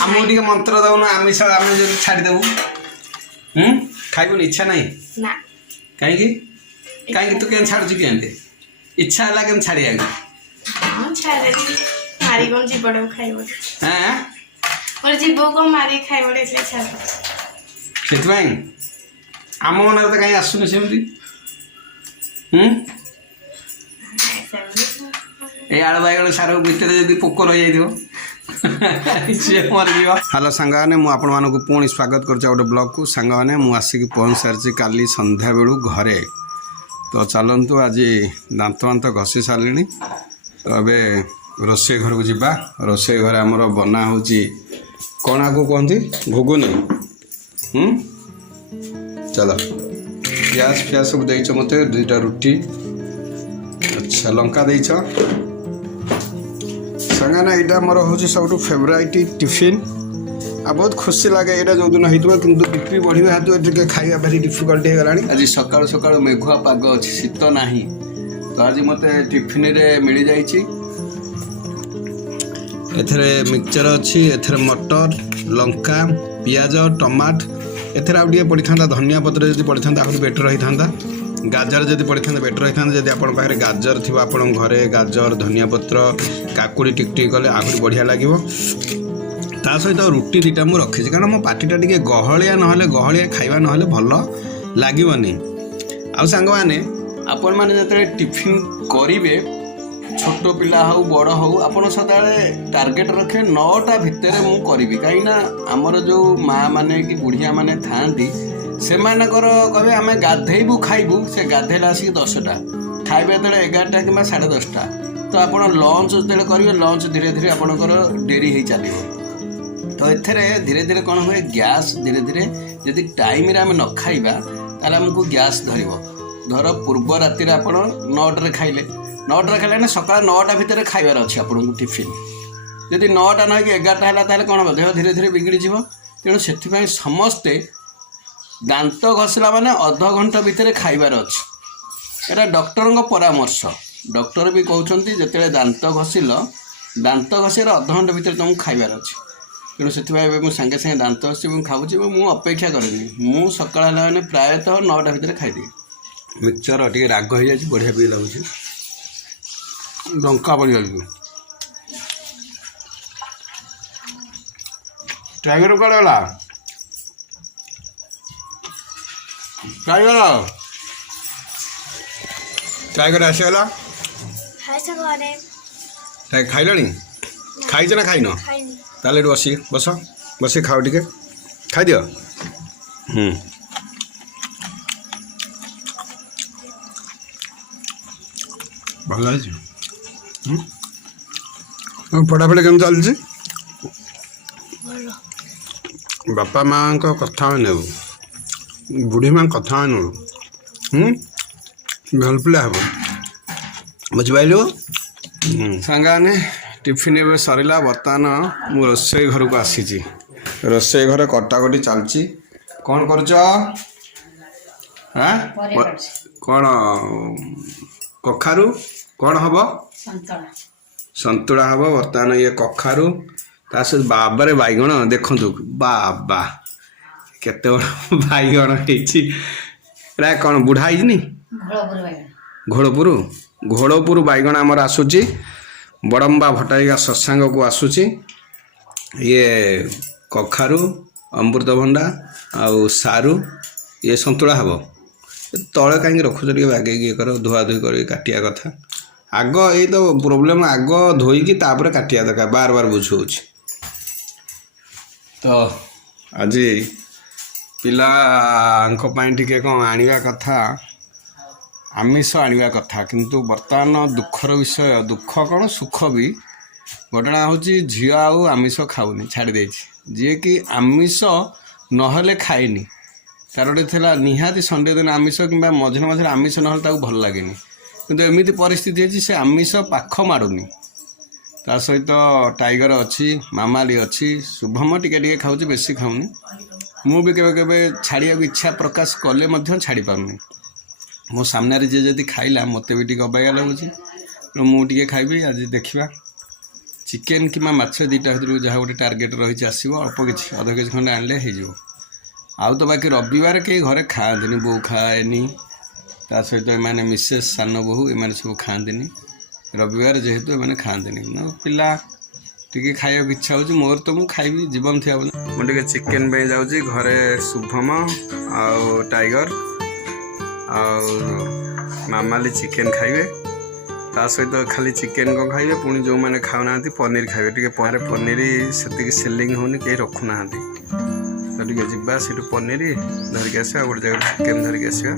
आमको टिके मंत्र दउन आमिष आमे जदि छाड़ी देबू खाइबुन इच्छा नहीं ना कहीं कहीं तू केन छाड़ू के इच्छा है केन छाड़ी आगे हां छाड़े मारी कोन जीवडो खाइबो हैं और जीवो को मारी खाइबो इसलिए छाड़ सेतवाई आम मन तो कहीं आसुन सेमती ए आलु बैगण सार भितर जब पोक रही जाइए मरज हेलो सांगने मुझे पुणी स्वागत कर गोटे ब्लॉग को सांगने मुझे पहुँच सारी काली संध्या बेलू घरे तो चलतु आज दांत वांत घसी सारे तो अबे रोसे घर को जीवा रोसे घर आमर बना हो कौन आपको कहती घुगुनी चलो प्याज प्याज सब देच मत दुईटा रुटी अच्छा लंका देच सांगना यहाँ मोर हूँ सब फेवरेट टिफिन आ बहुत खुशी लगे यहाँ जो दिन हो कि बीपी बढ़िया हेतु खाଇବା भारी डिफिकल्ट हो गला आज सकाल सकाल मेघुआ पाग अच्छी शीत ना तो आज मत टिफिन रे मिल जाइए मिक्सचर अच्छी एथरे मटर लंका पियाज टमाट एथरे आउटे पड़ी था धनिया पत्र जब पड़ी था आहरी बेटर होता था गाजर जब पड़ी था बेटर होता जब आप गाजर थी आप घरे गाजर धनिया पत्र काकुड़ी टिक टिक कले आहरी बढ़िया लगे ता सहित रुटी दुटा मुझे रखी कारण मो पार्टीटा टे गहलिया ना खाଇବା ना भल लगे आ सांग मैंने आपण मैंने जो टिफिन करेंगे छोट पिला हो बड़ हो आप सदा टार्गेट रखे 9टा भितर मु करी कहीं आमर जो माँ माने कि बुढ़िया माने था से कहे आम गाधेबू खाइबू से गाधेला आसिक 10टा खाइबे जो 11टा कि 10:30 तो आप लंच जो करेंगे लंच धीरे धीरे आपंकर डेरी हो चलो तो एथेरे धीरे धीरे कौन हुए गैस धीरे धीरे यदि टाइम आम न खाइबा ताले हमको गैस धर पूर्व राति आप 9टारे खाइले 9टारे खाइले सकाल 9टा भितर खाइबार अच्छे आपको टिफिन जदि 9टा ना कि 11टा है ताले कौन हम देह धीरे धीरे बिगड़ी जीव तेणु से समस्ते दांत घसला माने अध घंटा भितर खाइबार अच्छे एटा डॉक्टर परामर्श डॉक्टर भी कहते जिते दांत घसिल दांत घसियार अध घंटा भितर तुमको खाइबार अच्छे तेणु से मुझे सागे सागे दांत घसी खाऊँगी मुझे अपेक्षा करेनि मु सकाल मैंने प्रायतः 9टा भितर खाइदिए मिक्सचर टे राग हो जाए बढ़िया भी लगुच लंका पड़ जाए टाइगर कड़े गला टाइगर टाइगर आसगला खाइल खाइच ना खाइन ताले बसी बस बस खाओ टे खाई दियो भल पढ़ापढ़ी केम चलती बापा माँ कथा नेबू बुढ़ी माँ कथा नेबू भल पिला हम बुझिपारू सांगाने टिफिन एवं सरला बर्तमान मु रोसई घर को आसी रोसई घर कटाकटी चलती कौन कर कौन कखारू कौन हम संतुला हम बर्तमान ये कखारू ता सहित बाबारे बैगण देखु बाबा केते बड़ बैगण होती कौन बुढ़ा है घोड़पुर घोड़पुर बैगण आमर आसूची बड़म्बा भट्टारिका शशांग को आसूची ये कखारू अमृतभंडा आउ सारू ये संतुला हम तले कहीं रखुच टे बागे ये कर धुआ धुई कर काटिया कथा आग ये तो प्रोब्लेम आग धोईकी तापर काटिया दरकार बार बार बुझाऊँ तो आज पिलांपाई टिके कौन आनिबा कथा आमिष आनिबा कथा किंतु बर्तमान दुखर विषय दुख कौन सुख भी घटना हूँ झील आउ आमिष खाऊनी छाड़ी दे जी कि आमिष नहले खाएनी तार गोटे था निहाती संडे दिन आमिष कि मझे मझे आमिष ना भल लगे किंतु एमती परिस्थिति है से आमिष पाख माड़ूनी ता सहित टाइगर अच्छी मामाली अच्छी शुभम टिके खाऊँ बेसी खाऊनी मु भी केवे छाड़िया इच्छा प्रकाश कले छाड़ी पारनी मो सामने जे जदि खाइला मत भी टे अबाया लगुच मुझे खाइबी आज देखा चिकेन कि माछ दुटा भर जहाँ गोटे टार्गेट रही आसो अल्प कि अध के खंडे आनले हो आउ तो बाकी रविवार कहीं घरे खाआनी बो खाएनी ता सहित एम मिसेस सान बोहू एम सब खाआनी रविवार जेहेतु एम खाआनी पिला टी खाया इच्छा हो मोर तो मुझे खाइबी जीवन थी मुझे चिकेन पे जाऊँगी घरे शुभम आउ टाइगर मामाली चिकेन खाइबे ता सहित खाली चिकेन को खाइबे पुणी जो मैंने खाऊना पनीर खाइबे टे पनीर से सेलिंग होनी कहीं रखुना तो टे जा से पनीर धरिक आसा गोटे जगह चिकेन धरिक आसा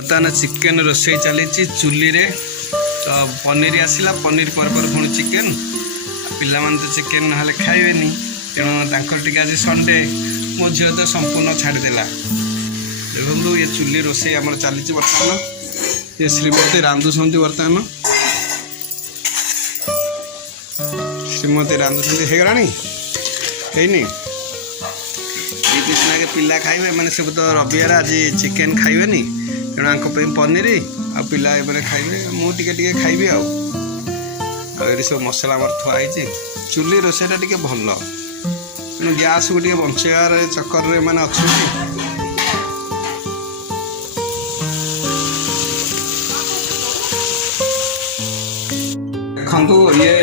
बर्तमान चिकेन रोसई चली चुली रे तो पनीर आसला पनीर पर पुणी चिकेन पिला तो चिकेन ना खाइबे तेणु आज संडे मो झी तो संपूर्ण छाड़देला देखो ये चुली रोसई आम चली बर्तमान ये श्रीमती रांधुंट बर्तमान श्रीमती रांधुंट होगलानी है पिला खाइबे मैंने सब तो रविवार आज चिकेन खाइबेनी तेणु पनीर आ पिला खाइबे मुझे खाइबी आउ सब मसला आम थुआई चुली रोसईटा टी भल तेणु गैस को टे बचार चक्कर मैंने अच्छा देखु ये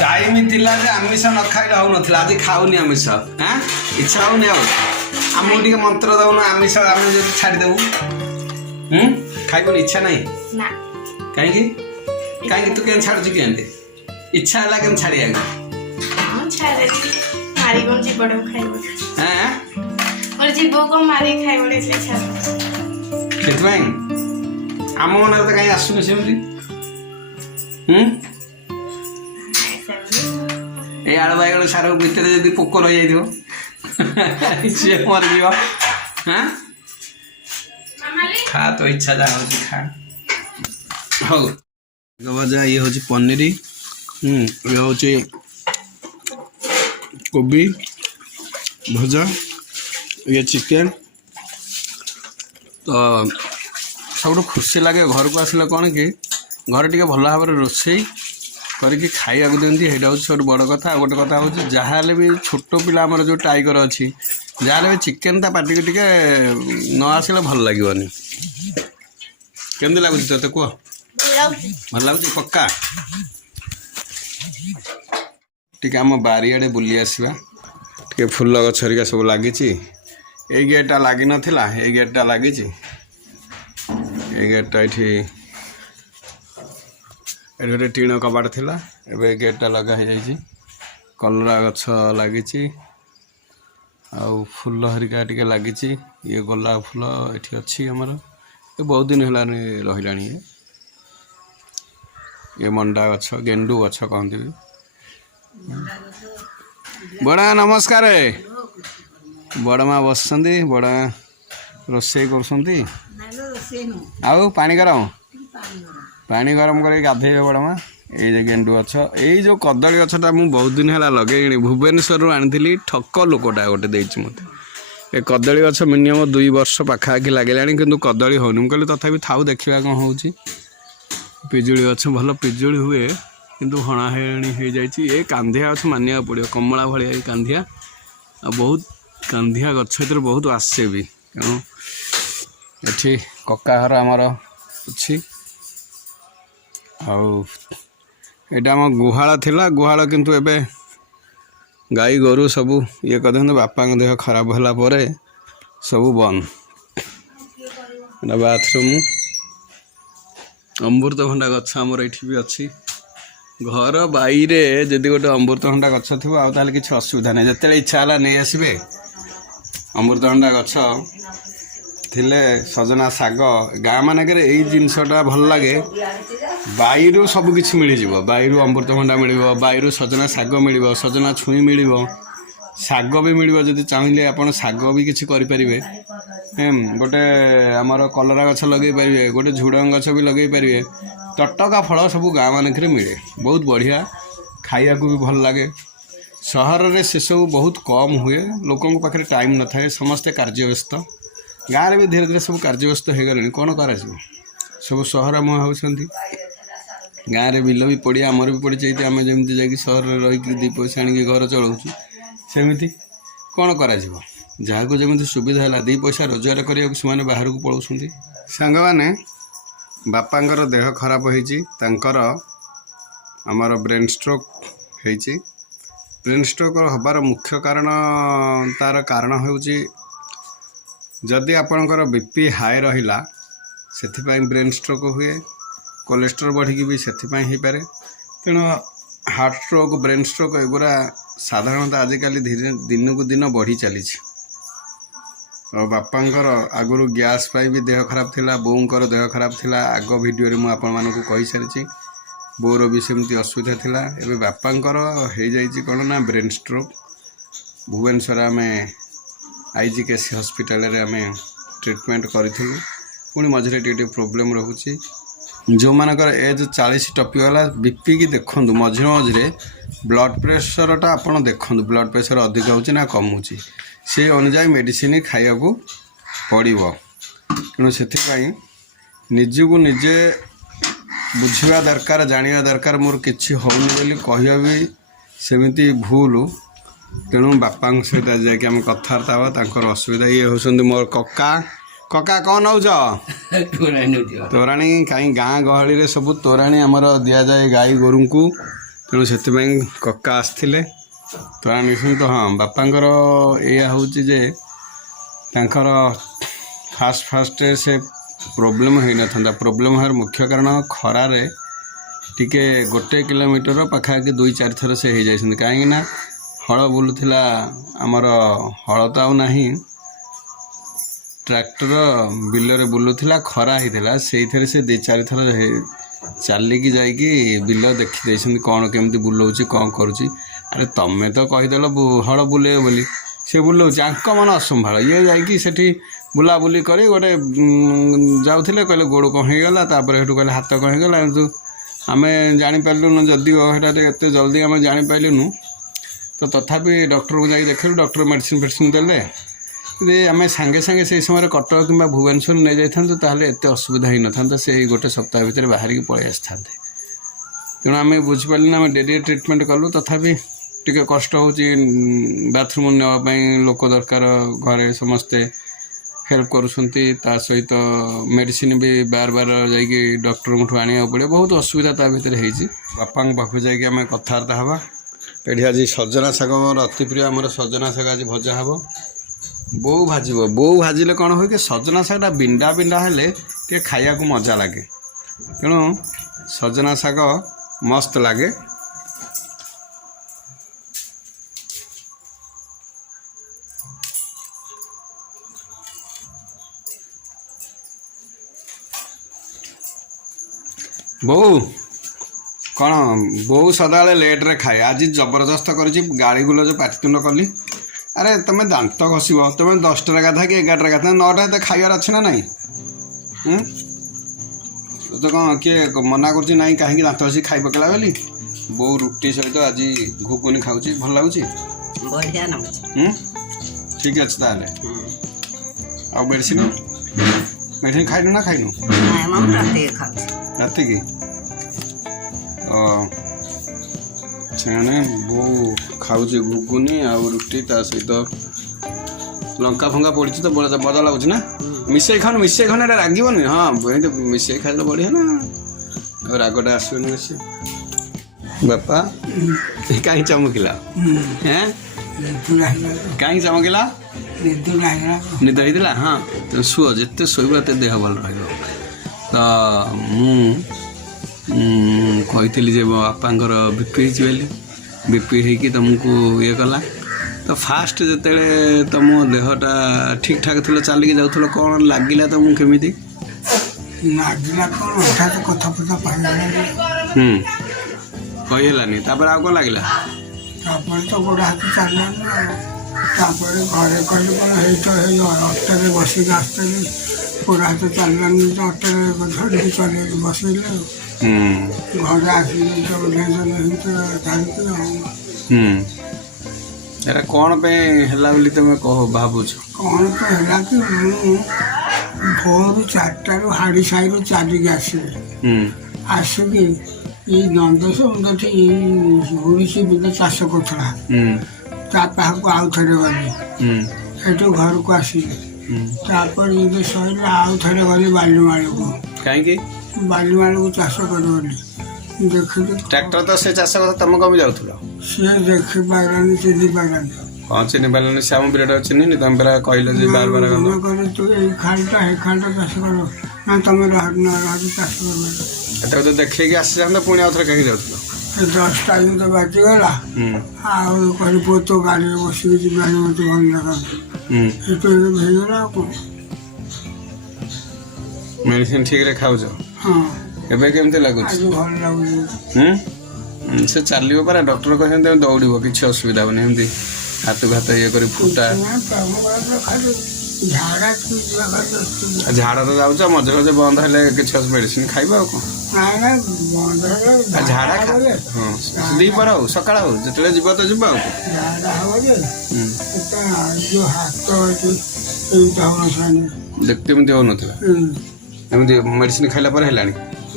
टाइम थिला जे आमिष न खाइले हो नथिला आज खाऊनी आमिष हाँ इच्छा होनी आमको टे मंत्र दौन आमिष आम जो छाड़ी देबू खाइबन इच्छा नहीं ना कहीं कहीं तू क्या छाड़ू कि इच्छा है क्या छाड़िया मारी कौन जीव खाइब जीव को मारी खाइब आम मन तो कहीं आसुनि सेमती ये आलु बैगण सार भितर जब पोक रही सी मरज हाँ खा तो इच्छा जहाँ हो खा हो भजा ये हूँ पनीर ये हूँ कोबी भजा ये चिकेन तो सब खुशी लगे घर को आसिले कौन कि घर टे भल भाव रोसई करके खाइबा दिखती है हूँ सब बड़ कथा गोटे कथा हूँ जहाँ भी छोट पिला आमर जो टाइगर अच्छी जहाँ भी चिकेन ता पार्टी टे न आसले भल लगे केमती लगुच ते कह भल लगुच पक्का टी आम बारियाड़े बुली आसवा टे फुल गछ हरिका सब लगी ये गेटा लगी नाला ये गेटा लगी गेटा ये गोटे टीण कबाट थिला एबे गेटा लगा है कलरा गछ लगी आउ फूल हरिका टिके लगी ये गोलाप फूल ये अच्छी आमर ये बहुत दिन है रहा ये मंडा गछ गेंडू गछ कहते बड़ा नमस्कार बड़मा बस बड़ा रोसई कर पानी गरम कर गाधे बड़मा ये गेंडू गछ ये जो कदली गछटा मुझे बहुत दिन है लगे भुवनेश्वर आनी ठक लोकटा गोटे मत ये कदली गछ मिनिमम 2 वर्ष पाखापाखि लगे कि कदली होनी मुझे तथा थाऊ देखा कौन हो पिजुली गछ भल पिजुली हुए किंतु हणा हो जाए कांधिया गछ मानिया पड़ो कमला भाया कांधिया बहुत कांधिया गछ बहुत आसे भी तेणु ये कका घर आमर अच्छी आटा आम गुहाल थिला गुहाल किंतु एबे गाई गोरु सबू ये कहते बापा देह खराब होला परे सबू बंद बाथरूम अमृतभंडा गछ आमर ये भी अच्छी घर बाईरे जदि गोटे अमृतभंडा गछ थी आगे किसी असुविधा नहीं जिते इच्छा है नहीं आसबे अमृतभंडा गछ थिले सजना साग गाँ मानक यही जिनसटा भल लगे बाईरू सबकि मिल बाईरू अमृतभंडा मिल बाईरू सजना साग मिल सजना छुई मिल साग भी मिल जब चाहिए आप साग भी किसी करें गोटे आमर कलरा गछ लगे पारे गोटे झुड़ंग गछ भी लगे पारे तटका फल सब गाँ मानक मिले बहुत बढ़िया खाया को भी भल लगे सहर में से सब बहुत कम हुए लोकों पाखे टाइम न थाए समस्ते कार्य व्यस्त गाँव भी धीरे धीरे सब कार्य व्यस्त हो गले कौन कर सब सहर मुह होती गाँव में बिल भी पड़िया आमर भी पड़ी चाहिए आम जमी जा सहर रही दी पैसा आनिक घर चलाऊँ सेमती कौन कर जहाँ को जमी सुविधा है दी पैसा रोजगार करने से बाहर को पलाउं सांग मैंने बापांकर देह खराब होती आमर ब्रेन स्ट्रोक होती ब्रेन स्ट्रोक हबार मुख्य कारण तार कारण होउची जदि आपणकर बीपी हाई रहिला सेथिपाई ब्रेन स्ट्रोक हुए कोलेस्ट्रोल बढ़ी भी सेथिपाई हो पारे तेणु हार्ट स्ट्रोक ब्रेन स्ट्रोक एगुरा साधारणतः आजिकल धीरे दिन को दिन बढ़ी चली और बापांकर आगुरी गैस पाई भी देह खराब थिला बोउंकर देह खराब थिला आग वीडियो मु आपण मानकु कहि सारिछि बोर भी सेमती असुविधा थिला एबे बापांकर हो जाइछि कोन ना ब्रेन स्ट्रोक भुवनेश्वर आम आईजीकेसी हॉस्पिटल रे आम ट्रीटमेंट करिथिलु पुणी मझे टे प्रोब्लेम रोचे जो मानकर एज 40 टपीगला बीपी की देखूँ मझे मझे ब्लड प्रेशरटा आपड़ देखूँ ब्लड प्रेशर अधिक होची ना कम होची से अनुजाई मेडिसिन खाया को पड़ो तेणु से निजू निजे बुझा दरकार जाना दरकार मोर किसी होनी बोली कहवा भी सेमती भूल तेणु बापा सहित जाकि आम कथबार्ता हाँ असुविधा ये होती मोर कका कका कौन नौच तोराणी कहीं गाँ गहली सब तोराणी आमर दि जाए गाई गोरू को तेणु से कका आसते तोराणी तो हाँ बापांकर या हूँ जे फास्ट फास्ट से प्रोब्लेम हो न प्रोब्लेम हर मुख्य कारण खरारे टिके 1 किलोमीटर पाखापाखि 2-4 थर से हो जाए कहीं हल बुलूला आमर हल तो आउ नहीं ट्रैक्टर बिल बुलूला खरा होता से 2-4 थर चलिकी जाइकी बिल देखी कौन केमती बुलाऊँ कौन करुच्ची अरे तमें तो कहीदेल हल बुले बोली सी बुलाऊँ आंक मन असंभाल ये जाकि बुलाबुली कर गोटे जाऊे कहले गोड़ कौन होगला कहले हाथ कौन होगला आम जापारूँ जदि एत जल्दी आम जापारूँ तो तथापि डॉक्टर को जाकि देखलु डॉक्टर मेडिसिन फेडिसिन देले जे आम सांगे सांगे से समय कटक कि भुवनेश्वर नहीं जाइथांतु ताहले एते असुविधा ही न था से गोटे सप्ताह भितर बाहर की पलि आसते तेणु आम बुझिपारे आम डेरी ट्रिटमेंट कलु तथापि टिके कष्ट होची बाथरूम नापी लोक दरकार घरे समस्ते हेल्प करुँच सहित मेडिसिन भी बार बार जाकि डॉक्टर मुठू आने पड़े बहुत असुविधा ता भीतर होती बापा पाखु जाकि आम कथबार्ता हाँ एठी आज सजना शाग मोर अति प्रिय आमर सजना शाग आज भजा हे बोऊ भाज बोऊ भाजिले कौन हो कि सजना शागटा बिंडा बिंडा हेले टे खाया को मजा लगे तेणु सजना शाग मस्त लगे बोऊ कौन बोऊ सदा लेट रे खाए आज जबरदस्त कर गाड़ी गुलज पाटितुंड कली अरे तुम दांत घसब तुम 10टा गाधा कि 11टा गाधा 9टा खाइबार अच्छे ना नाई तो कौन किए मना कर कहीं दांत घसी खाई पकड़ा बोली बोऊ रुटी सहित आज घुकुनी खाऊँ भल लगुच ठीक अच्छे ताल आ मेडिसिन मेडिसिन खाइनु ना खाइनु राति की से बो खाऊ घुगुनी आ रुटी ता सहित लंका फंका पड़ी तो मजा लगुच ना मिसई खान रागबनी हाँ मिसई खाइले बढ़िया ना रागटा आसबनी बेसी बापा कहीं चमकिला हैं कहीं चमकिला निद होता हाँ तो शुआ जिते शोब देह भल तो कही बापांकर बीपी बोली बीपी होगी तुमको ये कला तो फास्ट जिते तुम देहटा ठीक ठाक थी चलिकी जाऊल कौन लगिला तुमको केमी कहीलानी आउ कौन लगे तो गोड़ हाथ चल ତାପରେ ଘରେ କହିଲେ କ'ଣ ହେଇତ ହେଇ ଅଟୋରେ ବସିକି ଆସିଥିଲି ପୁରା ହାତ ଚାଲିଲାନି ତ ଅଟୋରେ ଧରିକି ଚଲେଇକି ବସେଇଲେ ଆଉ ଘରେ ଆସିକି ସବୁ ଢେଁସଲେ ହେଇତ ଧରିକି ଆଉ ଏଟା କ'ଣ ପାଇଁ ହେଲା ବୋଲି ତମେ କହ ଭାବୁଛ? କ'ଣ ତ ହେଲା କି ମୁଁ ଭୋରୁ 4ଟାରୁ ହାଡ଼ି ସାହିରୁ ଚାଲିକି ଆସିଲି ଆସିକି ଏଇ ନନ୍ଦସଠି ଓଡ଼ିଶୀ ବିଲ ଚାଷ କରୁଥିଲା ତା ପାଖକୁ ଆଉ ଥରେ ଗଲି ସେଠୁ ଘରକୁ ଆସିଲି ତାପରେ ଯଦି ସରିଲା ଆଉ ଥରେ ଗଲି ବାଲିମାଳକୁ କାହିଁକି ବାଲିମାଳକୁ ଚାଷ କରିଗଲି ଦେଖିଲି ଟ୍ରାକ୍ଟର ତ ସେ ଚାଷ କଥା ତମେ କମି ଯାଉଥିଲ ସିଏ ଦେଖିପାରିଲାନି ଚିହ୍ନି ପାରିଲାନି ହଁ ଚିହ୍ନି ପାରିଲାନି ଶ୍ୟାମ ବିରାଟ ଚିହ୍ନିନି ତମେ ପରା କହିଲ ଯେ ବାର କରେ ତୁ ଏଇ ଖାଲଟା ହେ ଖାଲଟା ଚାଷ କର ନା ତମେ ଚାଷ କରିବ ଏଟାକୁ ତ ଦେଖେଇକି ଆସିଯାଆନ୍ତ ପୁଣି ଆଉ ଥରେ କାହିଁକି ଯାଉଥିଲ? 10ଟା ଯେମିତି ବାଜିଗଲା ଆଉ କହିଲି ପୁଅ ତୋ ଗାଡ଼ିରେ ବସିକି ଯିବାନି ମୋତେ ଭଲ ଲାଗୁଛି ଏଠୁ ହେଇଗଲା ଆଉ କ'ଣ ମେଡିସିନ ଠିକରେ ଖାଉଛ? ହଁ ଏବେ କେମିତି ଲାଗୁଛି? ଆଜି ଭଲ ଲାଗୁଛି ସେ ଚାଲିବ ପରା ଡକ୍ଟର କହିଛନ୍ତି ତମେ ଦୌଡ଼ିବ କିଛି ଅସୁବିଧା ହବନି ଏମିତି ହାତକୁ ହାତ ଇଏ କରି ଫୁଟା ଝାଡ଼ା ତ ଯାଉଛ ମଝିରେ ମଝିରେ ବନ୍ଦ ହେଲେ କିଛି ମେଡିସିନ ଖାଇବ ଆଉ କ'ଣ ଝାଡ଼ା ହଁ ଦିପହର ହଉ ସକାଳ ହଉ ଯେତେବେଳେ ଯିବ ତ ଯିବ ଆଉ କେମିତି ହଉନଥିଲା ଏମିତି ମେଡିସିନ ଖାଇଲା ପରେ ହେଲାଣି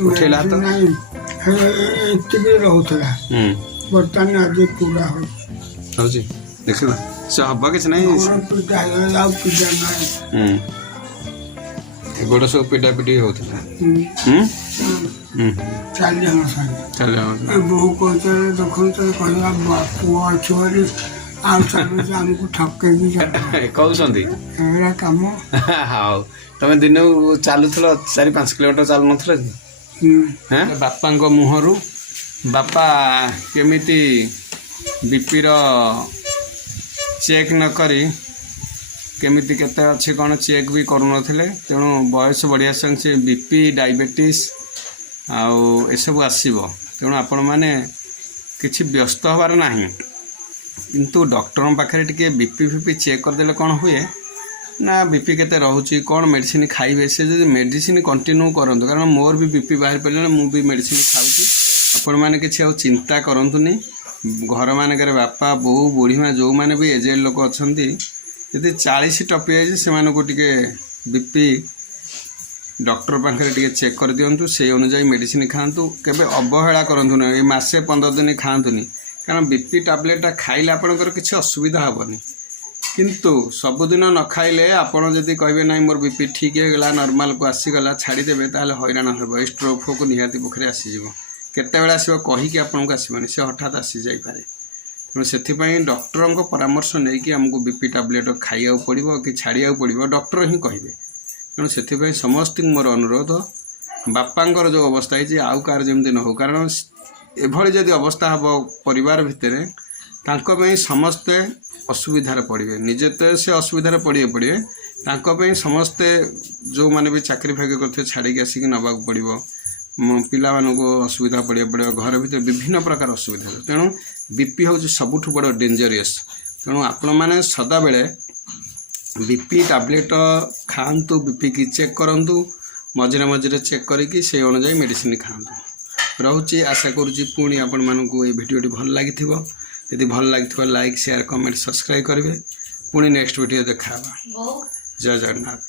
ଉଠେଇଲା ହାତ ଏତିକି ରହୁଥିଲା ବର୍ତ୍ତମାନ ଆଜି ପୁରା ହଉଛି ଦେଖିବ ସେ ହବ କିଛି ନାହିଁ ଗୋଡ଼ ସବୁ ପିଟା ପିଟି ହଉଥିଲା ବୋହୁ କହୁଥିଲେ ଦେଖନ୍ତୁ କହିବା ପୁଅ ଅଛି ବୋଲି ଆଉ ଚାଲୁଛି ଆମକୁ ଠକେଇକି କହୁଛନ୍ତି ଏଇଟା କାମ ହଉ ତମେ ଦିନକୁ ଚାଲୁଥିଲ 4-5 କିଲୋମିଟର ଚାଲୁନଥିଲ କି? ବାପାଙ୍କ ମୁହଁରୁ ବାପା କେମିତି ବିପିର ଚେକ୍ ନ କରି କେମିତି କେତେ ଅଛି କ'ଣ ଚେକ୍ ବି କରୁନଥିଲେ ତେଣୁ ବୟସ ବଢ଼ିବା ସଙ୍ଗେ ବିପି ଡାଇବେଟିସ୍ ଆଉ ଏସବୁ ଆସିବ ତେଣୁ ଆପଣମାନେ କିଛି ବ୍ୟସ୍ତ ହେବାର ନାହିଁ କିନ୍ତୁ ଡକ୍ଟରଙ୍କ ପାଖରେ ଟିକେ ବିପି ଫିପି ଚେକ୍ କରିଦେଲେ କ'ଣ ହୁଏ ନା ବିପି କେତେ ରହୁଛି କ'ଣ ମେଡ଼ିସିନ ଖାଇବେ ସେ ଯଦି ମେଡ଼ିସିନ କଣ୍ଟିନ୍ୟୁ କରନ୍ତୁ କାରଣ ମୋର ବି ବିପି ବାହାରି ପଡ଼ିଲାଣି ମୁଁ ବି ମେଡ଼ିସିନ ଖାଉଛି ଆପଣମାନେ କିଛି ଆଉ ଚିନ୍ତା କରନ୍ତୁନି ଘରମାନଙ୍କରେ ବାପା ବୋଉ ବୁଢ଼ୀମା ଯେଉଁମାନେ ବି ଏଜେଡ୍ ଲୋକ ଅଛନ୍ତି ଯଦି 40 ଟପି ଯାଇଛି ସେମାନଙ୍କୁ ଟିକେ ବିପି ଡକ୍ଟର ପାଖରେ ଟିକେ ଚେକ୍ କରିଦିଅନ୍ତୁ ସେଇ ଅନୁଯାୟୀ ମେଡ଼ିସିନ ଖାଆନ୍ତୁ କେବେ ଅବହେଳା କରନ୍ତୁନି ଏଇ ମାସେ 15 ଦିନ ଖାଆନ୍ତୁନି କାରଣ ବିପି ଟାବଲେଟଟା ଖାଇଲେ ଆପଣଙ୍କର କିଛି ଅସୁବିଧା ହେବନି କିନ୍ତୁ ସବୁଦିନ ନ ଖାଇଲେ ଆପଣ ଯଦି କହିବେ ନାହିଁ ମୋର ବିପି ଠିକ୍ ହେଇଗଲା ନର୍ମାଲକୁ ଆସିଗଲା ଛାଡ଼ିଦେବେ ତାହେଲେ ହଇରାଣ ହେବ ଏଇ ଷ୍ଟ୍ରୋକ୍ ଫୋକ୍ ନିହାତି ପାଖରେ ଆସିଯିବ କେତେବେଳେ ଆସିବ କହିକି ଆପଣଙ୍କୁ ଆସିବନି ସେ ହଠାତ୍ ଆସିଯାଇପାରେ ତେଣୁ ସେଥିପାଇଁ ଡକ୍ଟରଙ୍କ ପରାମର୍ଶ ନେଇକି ଆମକୁ ବିପି ଟାବଲେଟ୍ ଖାଇବାକୁ ପଡ଼ିବ କି ଛାଡ଼ିବାକୁ ପଡ଼ିବ ଡକ୍ଟର ହିଁ କହିବେ ତେଣୁ ସେଥିପାଇଁ ସମସ୍ତଙ୍କୁ ମୋର ଅନୁରୋଧ ବାପାଙ୍କର ଯେଉଁ ଅବସ୍ଥା ହେଇଛି ଆଉ କାହାର ଯେମିତି ନ ହେଉ କାରଣ ଏଭଳି ଯଦି ଅବସ୍ଥା ହେବ ପରିବାର ଭିତରେ ତାଙ୍କ ପାଇଁ ସମସ୍ତେ ଅସୁବିଧାରେ ପଡ଼ିବେ ନିଜେ ତ ସେ ଅସୁବିଧାରେ ପଡ଼ିବେ ତାଙ୍କ ପାଇଁ ସମସ୍ତେ ଯେଉଁମାନେ ବି ଚାକିରି ଫାକିରି କରିଥିବେ ଛାଡ଼ିକି ଆସିକି ନେବାକୁ ପଡ଼ିବ ପିଲାମାନଙ୍କୁ ଅସୁବିଧା ପଡ଼ିବ ଘର ଭିତରେ ବିଭିନ୍ନ ପ୍ରକାର ଅସୁବିଧା ତେଣୁ ବିପି ହେଉଛି ସବୁଠୁ ବଡ଼ ଡେଞ୍ଜରିୟସ୍ ତେଣୁ ଆପଣମାନେ ସଦାବେଳେ ବିପି ଟାବଲେଟ୍ ଖାଆନ୍ତୁ ବିପିକି ଚେକ୍ କରନ୍ତୁ ମଝିରେ ମଝିରେ ଚେକ୍ କରିକି ସେଇ ଅନୁଯାୟୀ ମେଡ଼ିସିନ ଖାଆନ୍ତୁ ରହୁଛି ଆଶା କରୁଛି ପୁଣି ଆପଣମାନଙ୍କୁ এই ଭିଡ଼ିଓଟି ଭଲ ଲାଗିଥିବ ଯଦି ଭଲ ଲାଗିଥିବ ଲାଇକ୍ ସେୟାର କମେଣ୍ଟ ସବସ୍କ୍ରାଇବ୍ କରିବେ ପୁଣି ନେକ୍ସଟ ଭିଡ଼ିଓ ଦେଖା ହେବା ଜୟ ଜଗନ୍ନାଥ।